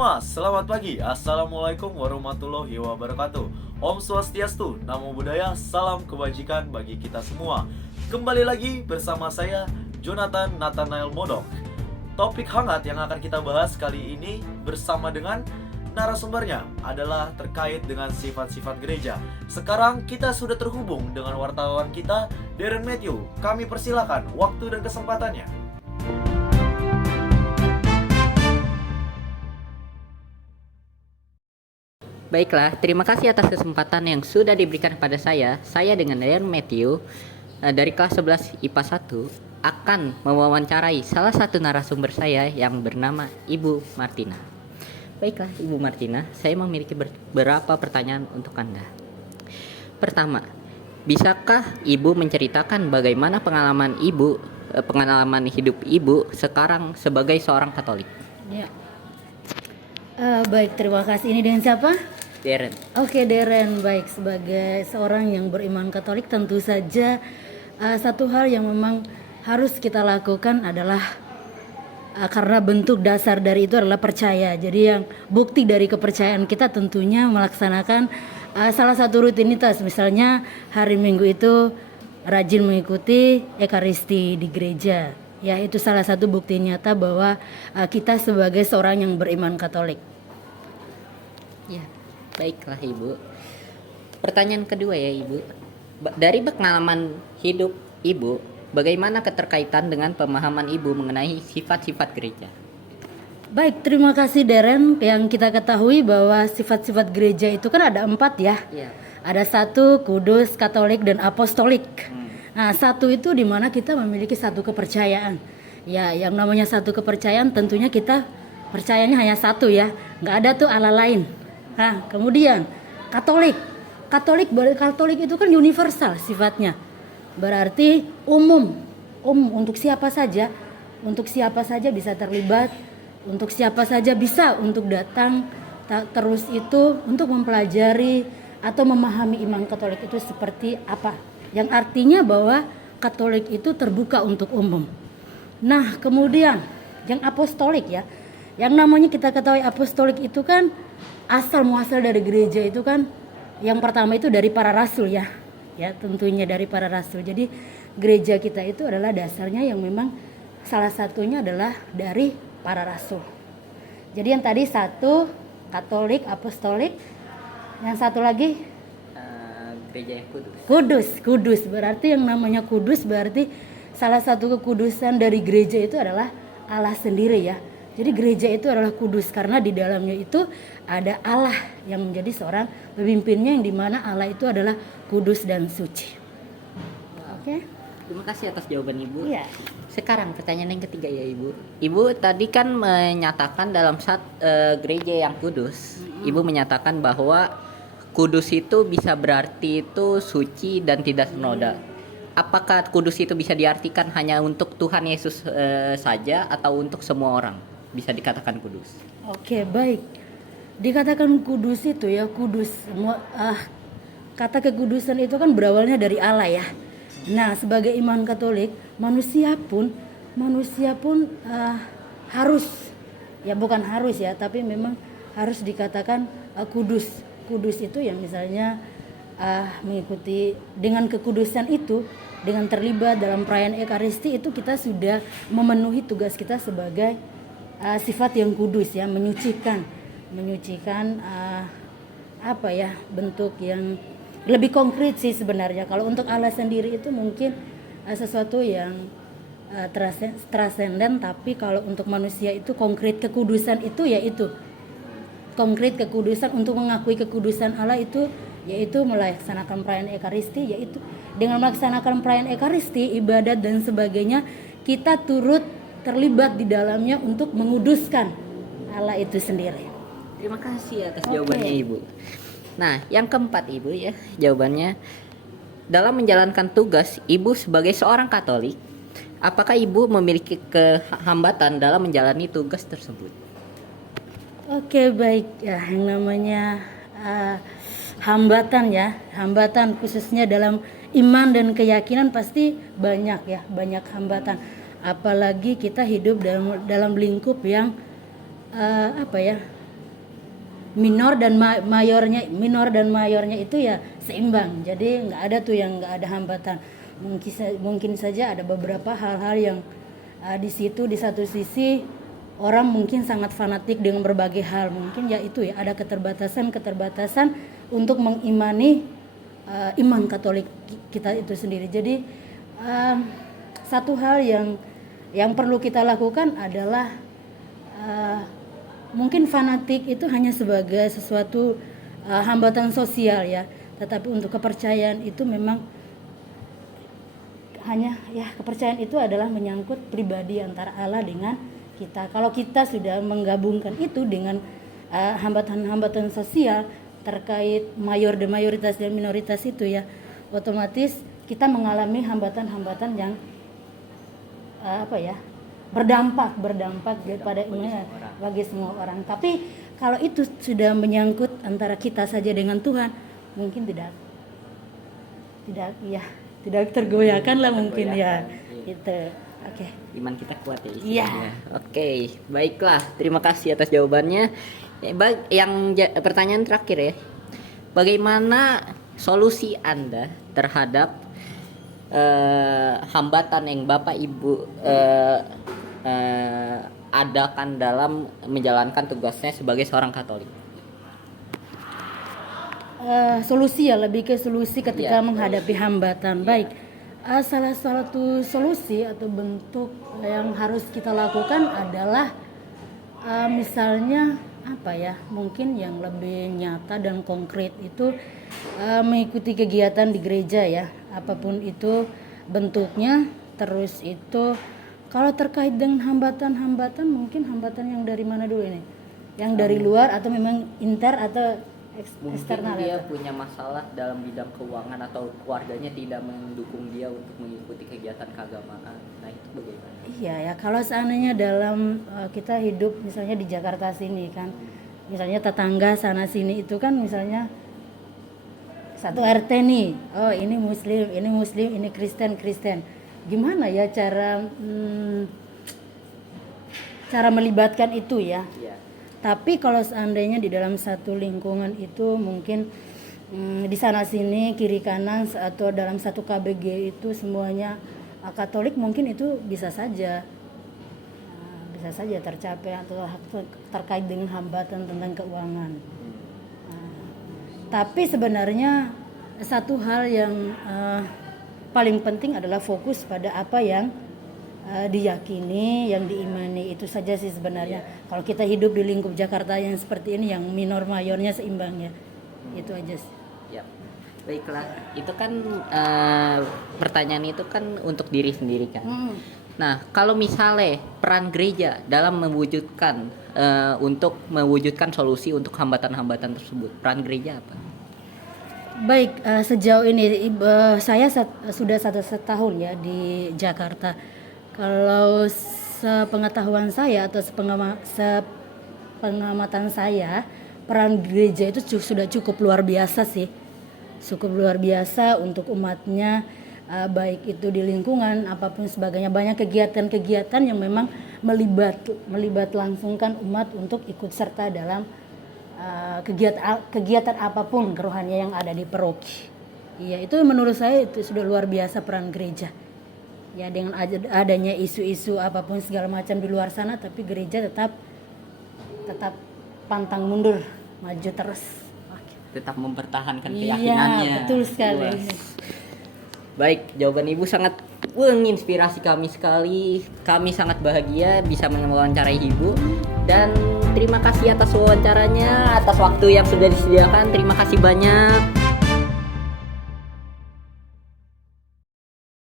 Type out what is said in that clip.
semua, selamat pagi. Assalamualaikum warahmatullahi wabarakatuh. Om Swastiastu, Namo Buddhaya, salam kebajikan bagi kita semua. Kembali lagi bersama saya, Jonathan Nathanael Modok. Topik hangat yang akan kita bahas kali ini bersama dengan narasumbernya adalah terkait dengan sifat-sifat gereja. Sekarang kita sudah terhubung dengan wartawan kita, Darren Matthew. Kami persilakan waktu dan kesempatannya. Baiklah, terima kasih atas kesempatan yang sudah diberikan kepada saya. Saya dengan Darren Matthew dari kelas 11 IPA 1 akan mewawancarai salah satu narasumber saya yang bernama Ibu Martina. Baiklah, Ibu Martina, saya memiliki beberapa pertanyaan untuk Anda. Pertama, bisakah Ibu menceritakan bagaimana pengalaman hidup Ibu sekarang sebagai seorang Katolik? Ya. Baik, terima kasih. Ini dengan siapa? Darren. Oke, Darren. Baik, sebagai seorang yang beriman Katolik, tentu saja satu hal yang memang harus kita lakukan adalah karena bentuk dasar dari itu adalah percaya. Jadi yang bukti dari kepercayaan kita tentunya melaksanakan salah satu rutinitas. Misalnya hari Minggu itu rajin mengikuti Ekaristi di gereja. Ya, itu salah satu bukti nyata bahwa kita sebagai seorang yang beriman Katolik. Ya, baiklah Ibu. Pertanyaan kedua ya Ibu. Dari pengalaman hidup Ibu, bagaimana keterkaitan dengan pemahaman Ibu mengenai sifat-sifat gereja? Baik, terima kasih Darren. Yang kita ketahui bahwa sifat-sifat gereja itu kan ada 4 ya. Ya. Ada 1, kudus, katolik, dan apostolik. Nah, 1 itu dimana kita memiliki satu kepercayaan. Ya, yang namanya satu kepercayaan tentunya kita percayanya hanya satu ya. Nggak ada tuh Allah lain. Nah, kemudian katolik. Katolik itu kan universal sifatnya. Berarti umum untuk siapa saja. Untuk siapa saja bisa terlibat. Untuk siapa saja bisa untuk datang. Terus itu untuk mempelajari atau memahami iman Katolik itu seperti apa. Yang artinya bahwa Katolik itu terbuka untuk umum. Nah, kemudian yang apostolik ya. Yang namanya kita ketahui apostolik itu kan asal muasal dari gereja itu kan yang pertama itu dari para rasul ya. Ya, tentunya dari para rasul. Jadi gereja kita itu adalah dasarnya yang memang salah satunya adalah dari para rasul. Jadi yang tadi 1 Katolik, apostolik. Yang satu lagi Gereja yang kudus. Kudus. Berarti yang namanya kudus berarti salah satu kekudusan dari gereja itu adalah Allah sendiri ya. Jadi gereja itu adalah kudus karena di dalamnya itu ada Allah yang menjadi seorang pemimpinnya yang dimana Allah itu adalah kudus dan suci. Oke. Terima kasih atas jawaban Ibu. Iya. Sekarang pertanyaan yang ketiga ya Ibu. Ibu tadi kan menyatakan dalam gereja yang kudus, Ibu menyatakan bahwa kudus itu bisa berarti itu suci dan tidak senoda. Apakah kudus itu bisa diartikan hanya untuk Tuhan Yesus saja atau untuk semua orang bisa dikatakan kudus? Oke, baik. Dikatakan kudus itu ya kudus. Kata kekudusan itu kan berawalnya dari Allah ya. Nah, sebagai iman Katolik, manusia pun harus ya bukan harus ya, tapi memang harus dikatakan kudus. Kudus itu ya misalnya mengikuti dengan kekudusan itu, dengan terlibat dalam perayaan Ekaristi itu kita sudah memenuhi tugas kita sebagai sifat yang kudus ya, menyucikan bentuk yang lebih konkret sih sebenarnya. Kalau untuk Allah sendiri itu mungkin sesuatu yang transenden, tapi kalau untuk manusia itu konkret kekudusan itu yaitu konkret kekudusan. Untuk mengakui kekudusan Allah itu yaitu melaksanakan perayaan Ekaristi, yaitu dengan melaksanakan perayaan Ekaristi, ibadat dan sebagainya, kita turut terlibat di dalamnya untuk menguduskan Allah itu sendiri. Terima kasih atas jawabannya Ibu. Nah, yang keempat Ibu ya, jawabannya dalam menjalankan tugas Ibu sebagai seorang Katolik, apakah Ibu memiliki kehambatan dalam menjalani tugas tersebut? Oke, baik ya, yang namanya hambatan khususnya dalam iman dan keyakinan pasti banyak hambatan. Apalagi kita hidup dalam lingkup yang minor dan mayornya itu ya seimbang. Jadi nggak ada tuh yang nggak ada hambatan. Mungkin saja ada beberapa hal-hal yang di situ di satu sisi orang mungkin sangat fanatik dengan berbagai hal. Mungkin ya itu ya ada keterbatasan untuk mengimani iman Katolik kita itu sendiri. Jadi satu hal yang perlu kita lakukan adalah mungkin fanatik itu hanya sebagai sesuatu hambatan sosial ya, tetapi untuk kepercayaan itu memang hanya ya kepercayaan itu adalah menyangkut pribadi antara Allah dengan kita. Kalau kita sudah menggabungkan itu dengan hambatan-hambatan sosial terkait mayoritas dan minoritas itu ya, otomatis kita mengalami hambatan-hambatan yang berdampak pada bagi semua orang. Tapi kalau itu sudah menyangkut antara kita saja dengan Tuhan, mungkin tidak tergoyahkan lah mungkin ya. Gitu. Oke. Iman kita kuat ya. Iya. Oke, baiklah. Terima kasih atas jawabannya. Pertanyaan terakhir ya. Bagaimana solusi Anda terhadap hambatan yang Bapak Ibu adakan dalam menjalankan tugasnya sebagai seorang Katolik? Solusi ya, lebih ke solusi ketika menghadapi hambatan. Baik, salah satu solusi atau bentuk yang harus kita lakukan adalah misalnya mungkin yang lebih nyata dan konkret itu mengikuti kegiatan di gereja ya, apapun itu bentuknya. Terus itu kalau terkait dengan hambatan mungkin hambatan yang dari mana dulu ini? Yang dari luar atau memang atau eksternal? Mungkin dia punya masalah dalam bidang keuangan atau keluarganya tidak mendukung dia untuk mengikuti kegiatan keagamaan. Nah, itu bagaimana? Iya ya, kalau seandainya dalam kita hidup misalnya di Jakarta sini kan, misalnya tetangga sana sini itu kan misalnya satu RT nih, oh ini Muslim, ini Kristen. Gimana ya cara melibatkan itu ya? Iya. Tapi kalau seandainya di dalam satu lingkungan itu mungkin di sana sini kiri kanan atau dalam satu KBG itu semuanya Katolik, mungkin itu bisa saja tercapai atau terkait dengan hambatan tentang keuangan. Tapi sebenarnya satu hal yang paling penting adalah fokus pada apa yang diyakini, yang diimani, itu saja sih sebenarnya. Kalau kita hidup di lingkup Jakarta yang seperti ini, yang minor mayornya seimbang ya, itu aja sih. Ya, baiklah. Itu kan pertanyaan itu kan untuk diri sendiri kan. Nah, kalau misalnya peran gereja dalam mewujudkan untuk mewujudkan solusi untuk hambatan-hambatan tersebut, peran gereja apa? Baik, sejauh ini saya sudah 1 tahun ya di Jakarta. Kalau sepengetahuan saya atau sepengamatan saya, peran gereja itu sudah cukup luar biasa sih. Cukup luar biasa untuk umatnya, baik itu di lingkungan apapun sebagainya. Banyak kegiatan-kegiatan yang memang melibat langsungkan umat untuk ikut serta dalam kegiatan apapun kerohanian yang ada di paroki. Iya, itu menurut saya itu sudah luar biasa peran gereja. Ya, dengan adanya isu-isu apapun segala macam di luar sana, tapi gereja tetap pantang mundur, maju terus. Tetap mempertahankan keyakinannya. Iya, betul sekali. Baik, jawaban Ibu sangat menginspirasi kami sekali. Kami sangat bahagia bisa mewawancarai Ibu. Dan terima kasih atas wawancaranya, atas waktu yang sudah disediakan. Terima kasih banyak.